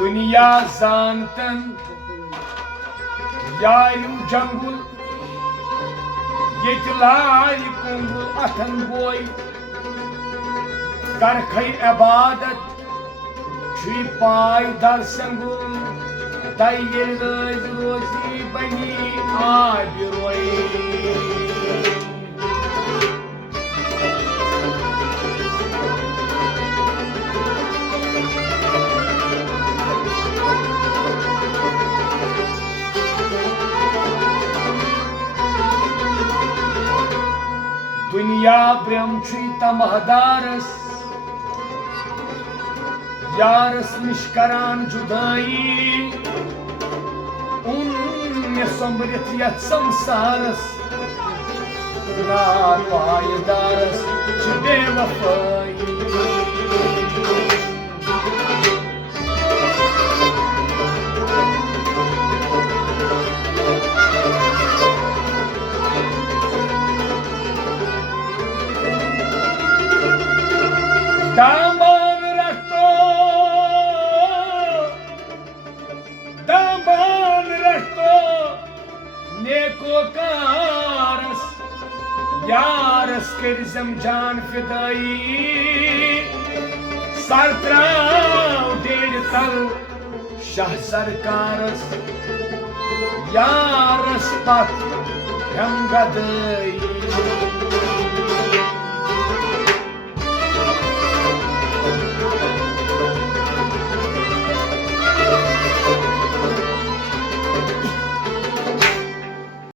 दुनिया जानतन यारू जंगुल ये लाय कुंगुल अथन बोई कर खई इबादत छुई पाय दर संगुल तय रोज रोजी बनी आब रोई दुनिया ब्रह्म छुई तमहदारस यारस निष्करान जुदाई उन संबरित यत संसारस ना पायदारस च बेवफाई दामान रखो नेको कारस यारस करिजम जान फिदाई सर त्राव डेढ़ तल शाह सरकारस यारस पत हम गदई